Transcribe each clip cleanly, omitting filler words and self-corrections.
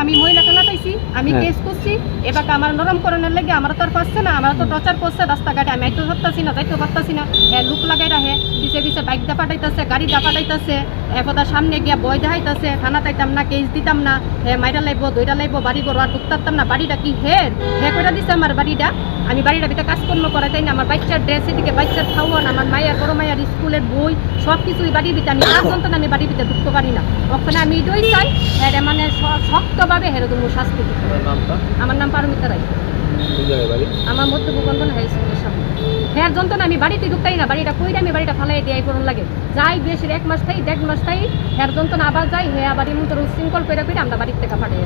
আমি মহিলাকে লাগাইছি, আমি কেস করছি, এবার আমার নরমকরণের লেগে আমার তো আর পাচ্ছে না, আমার তো টর্চার করছে রাস্তাঘাটে, আমি একটু ধরতেছি না, যাইতে পারতেছি না, লুক লাগাই রাখে, পিছিয়ে পিছিয়ে বাইক দা পাঠাইতেছে, গাড়ি দা পাঠাইতেছে, একদা সামনে গিয়া বই দেখাইতেছে, থানা তাইতাম না, কেস দিতাম না, মাইরা লাইব, দইটা লাইব, বাড়ি বড় আর ঢুকতাম না, বাড়িটা কি করে দিছে আমার বাড়িটা, আমি বাড়িটা ভিতরে কাজকর্ম করাই তাই না, আমার বাচ্চার ড্রেস এদিকে বাচ্চার খাওয়ান, আমার মায়ের বড় মায়ের স্কুলের বই সব কিছুই বাড়ির ভিতরে, আমি পর্যন্ত আমি বাড়ির ভিতরে ঢুকতে পারি না, ওখানে আমি এটাই চাই মানে শক্তভাবে হেরদম শাস্তি দিতে। আমার নাম পারমিতা রায়, আমার মধ্যে ভূখণ্ডন হাই স্কুলের সামনে। হ্যাঁ যন্ত্রণা আমি বাড়িতে ঢুকতাই না, বাড়িটা কইরা আমি বাড়িটা ফালাই দিয়ে করুন লাগে, যাই বেশির 1 মাস থাই 1.5 মাস থাই, হ্যাঁ যন্ত্রণা আবার যাই, হ্যাঁ আবার এমন করে উশৃঙ্খল করে আমরা বাড়ির থেকে পাঠাই।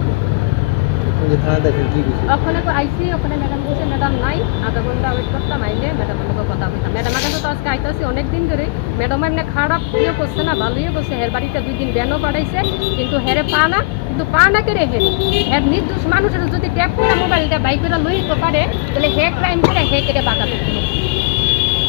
ওখানে আইসি, ওখানে ম্যাডাম বলছে ম্যাডাম নাই, আধা ঘন্টা ওয়েট করতাম, আইলে ম্যাডামের লোক কথা বলতাম, ম্যাডামের কাছে তো আজকে আইতেছি অনেকদিন ধরে, ম্যাডাম এমনি খারাপ ইয়ে করছে না, ভালো ইয়ে করছে, হের বাড়িতে 2 দিন ব্যানও পাঠাইছে, কিন্তু হেরে পা না, কিন্তু পা না করে হের নির্দোষ মানুষের যদি ট্যাপ করে মোবাইলটা বাইক করে লইতে পারে, তাহলে হে ক্রাইম করে হে কেটে বাঁকা করতে হবে।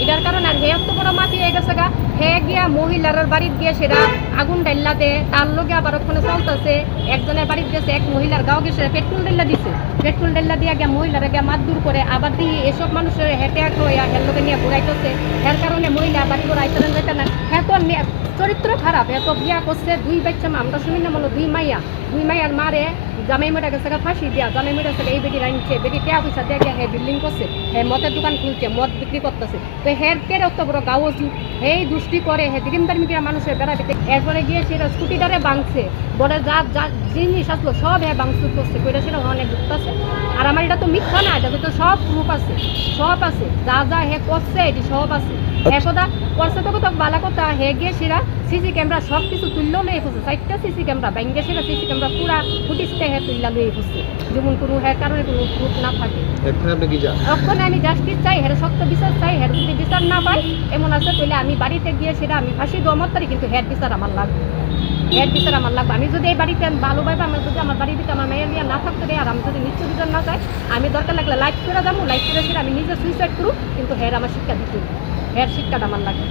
এটার কারণ আর হে এত বড় মাফি হয়ে গেছে গা, হে গিয়া মহিলার বাড়িতে গিয়ে সেটা আগুন ডাইল্লা দে, তার লোকে আবার ওখানে চলতেছে, একজনের বাড়িতে গেছে, এক মহিলার গাও গেছে পেট্রোল ডাইল্লা দিছে, পেট্রোল ডাইল্লা দিয়ে গিয়া মহিলারা গিয়া মারধর করে, আবার দিয়ে এসব মানুষের হেঁটে হইয়া হের লোকে নিয়ে ঘুরাইতেছে, এর কারণে মহিলা বাড়ি করে আইতেন যেতে না, হ্যাঁ তো চরিত্র খারাপ, এত বিয়া করছে 2 বাচ্চা, আমরা শুনি না বলো 2 মাইয়ার মারে জামাই মেয়েটা গেছে ফাঁসি দিয়া, জামাই মেয়েটা গেছে এই বেটি রাইনছে, বেটি টেয়া পয়সা দিয়ে গিয়ে হ্যাঁ বিল্ডিং করছে, হ্যাঁ মদের দোকান খুলছে, মদ বিক্রি করতেছে, তো হের কে অত বড় গাওজি, এই দুষ্টি করে হ্যাঁ দিনদারমিকিরা মানুষের বেড়াতে, এরপরে গিয়ে সেটা স্কুটিটারে ভাঙছে, বড় যা জিনিস আসলো সব হ্যাঁ ভাঙচুর করছে, কইটা সেটা অনেক ঢুকতেছে, আর আমার এটা তো মিথ্যা না, এটা তো সব প্রুফ আছে, সব আছে, যা হ্যাঁ করছে এটি সব আছে, একদা করছে তো কত বালা কথা, হে গিয়ে সেরা সিসি ক্যামেরা সব কিছু তুললেও লয়ে ফুসছে, 4টা সিসি ক্যামেরা ব্যাঙ্গে সেরা সিসি ক্যামেরা পুরা ফুটিসতে হে তুললা লয়ে ফুসছে, যেমন কোনো হ্যাঁ কারণে কোনো প্রুফ না থাকে। এখন আমি জাস্টিস চাই, হের সত্য বিচার চাই, হের যদি বিচার না পাই এমন আছে তাহলে আমি বাড়িতে গিয়ে সেটা আমি ফাঁসি দমত পারি, কিন্তু হের বিচার আমার লাগবে, হের বিচার আমার লাগবে। আমি যদি এই বাড়িতে ভালোভাবে আমার যদি আমার বাড়ির ভিতরে আমার মেয়ের নিয়ে না থাকতে দেয়, আর আমি যদি নিশ্চ বিচার না চাই, আমি দরকার লাগলে লাইফ করে যাবো, লাইফ করে সেটা আমি নিজে সুইসাইড করু, কিন্তু হের আমার শিক্ষা দিতে, হের শিক্ষাটা আমার লাগে।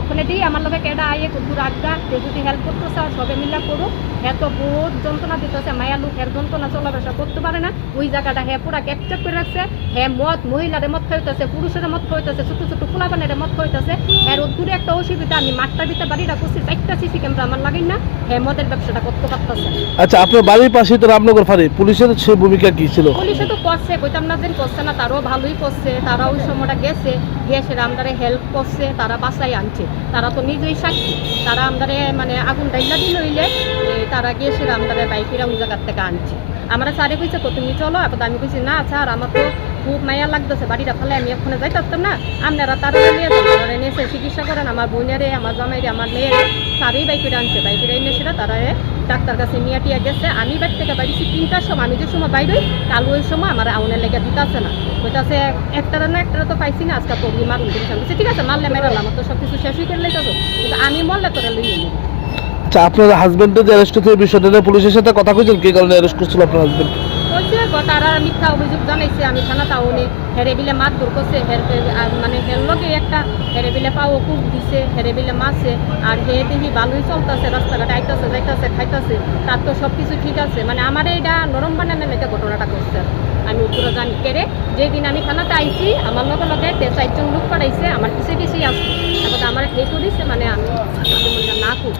ওখানে দিই আমার লোকে কেডা আইয়ে কুকুর আড্ডা, কেউ যদি হেল্প করতেছে আর সবে মিল্লা করুক, এত বহুত যন্ত্রণা দিতেছে, মায়া লোক হের যন্ত্রণা চলাফেরা করতে পারে না, ওই জায়গাটা হ্যাঁ পুরা ক্যাপচার করে রাখছে, হ্যাঁ মহিলাদের মত খাইতেছে, পুরুষের মত খাইতেছে, ছোট ছোট ফুলাবানের মত খাইতেছে, এর দূরে একটা অসুবিধা, আমি মাঠটার ভিতরে বাড়িটা করছি, 4টা সিসি ক্যামেরা আমার লাগেই না, হ্যাঁ মদের ব্যবসাটা করতে পারতেছে। আচ্ছা, আপনার বাড়ির পাশে তো রামনগর ফাঁড়ি, পুলিশের সে ভূমিকা কি ছিল? পুলিশে তো করছে, কইতাম না যে করছে না, তারাও ভালোই করছে, তারা ওই সময়টা গেছে, গিয়ে সেটা আমাদের হেল্প করছে, তারা বাসায় আনছে, তারা তো নিজেই সাক্ষী, তারা আমাদের মানে আগুন ডাইলা দিল হইলে তারা গিয়ে সেটা আমাদের বাইকেরা ওই জায়গার থেকে আনছে। আমরা স্যারে কইছে তুমি চলো, এখন আমি কইছি না স্যার আমার তো খুব মায়া লাগতেছে, বাড়িটা ফেলে আমি ওখানে যাই পারতাম না, আপনারা তারা নিয়ে যান, তারা নিয়ে চিকিৎসা করেন, আমার বোনেরে আমার জামাইরে আমার মেয়েরে, তারই বাইকেরা আনছে, বাইকেরা এনে সেটা তারা ডাক্তার কাছে নিয়ে টিয়া গেছে। আমি বাড়ি থেকে বাড়িছি 3টার সময়, আমি যে সময় বাইরে কাল ওই সময় আমার আউনের লেগে দিতেছে না, ওইটাছে একটারা না একটারা তো পাইছি না, আজকে তো মারুন দিয়েছে, ঠিক আছে মারলে মেরাল, আমার তো সব কিছু শেষই করে লেগেছো, কিন্তু আমি মরলে তোরা লইয়ে নেব। আচ্ছা, আপনার হাজবেন্ডের যে অ্যারেস্ট হয়েছে বিষয়টা পুলিশের সাথে কথা কইছেন, কি কারণে অ্যারেস্ট করছিল আপনার হাজবেন্ড? বলছে তারা মিথ্যা অভিযোগ জানাইছে, আমি থানা টাউনে হেরে বিলে মারধর করছে, মানে হের লগে একটা হেরে বিলে পাও কুক দিছে, হেরে বিলে মারছে, আর হে দেখি ভালোই চলতেছে, রাস্তাঘাটে আইতেছে যাইতেছে খাইতেছে, তার তো সব কিছু ঠিক আছে, মানে আমার এইটা নরম বানানোর লেগে ঘটনাটা করছে, আমি উত্তরা জানি কেড়ে, যেদিন আমি থানাতে আইছি আমার লগে লগে 4জন লোক পাঠাইছে, আমার পিছিয়ে আসছে, এখন আমার হেঁটে দিচ্ছে, মানে আমি না খুব